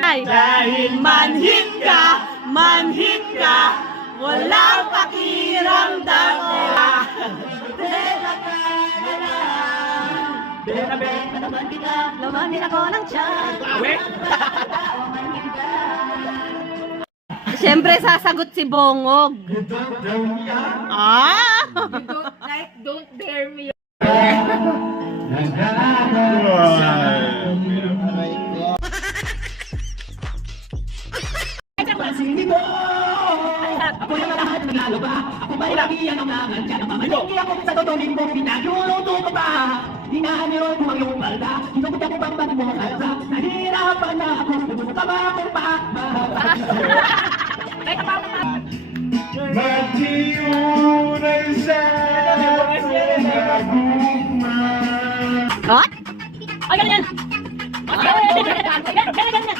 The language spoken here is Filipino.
Ay, dahil manhid ka, walang pakiramdam nila. Lamanin ako ng tiyan. Siyempre, sasagot si Bongog. Ah! Don't dare me. Ako yung lahat ng laloba. Ako ba'y lagi yan ang nangandiyan? Mamalingki ako sa totonin mo, pinagluluto ko pa. Hinahamiro ko ang iyong balda. Hinugod ako bang ba't mo kalsa? Nahihirapan na ako, pumunta ka ba akong pa? Matiunay sa nagugma. What? Ay, ganyan! Ganyan! Ganyan! Ganyan!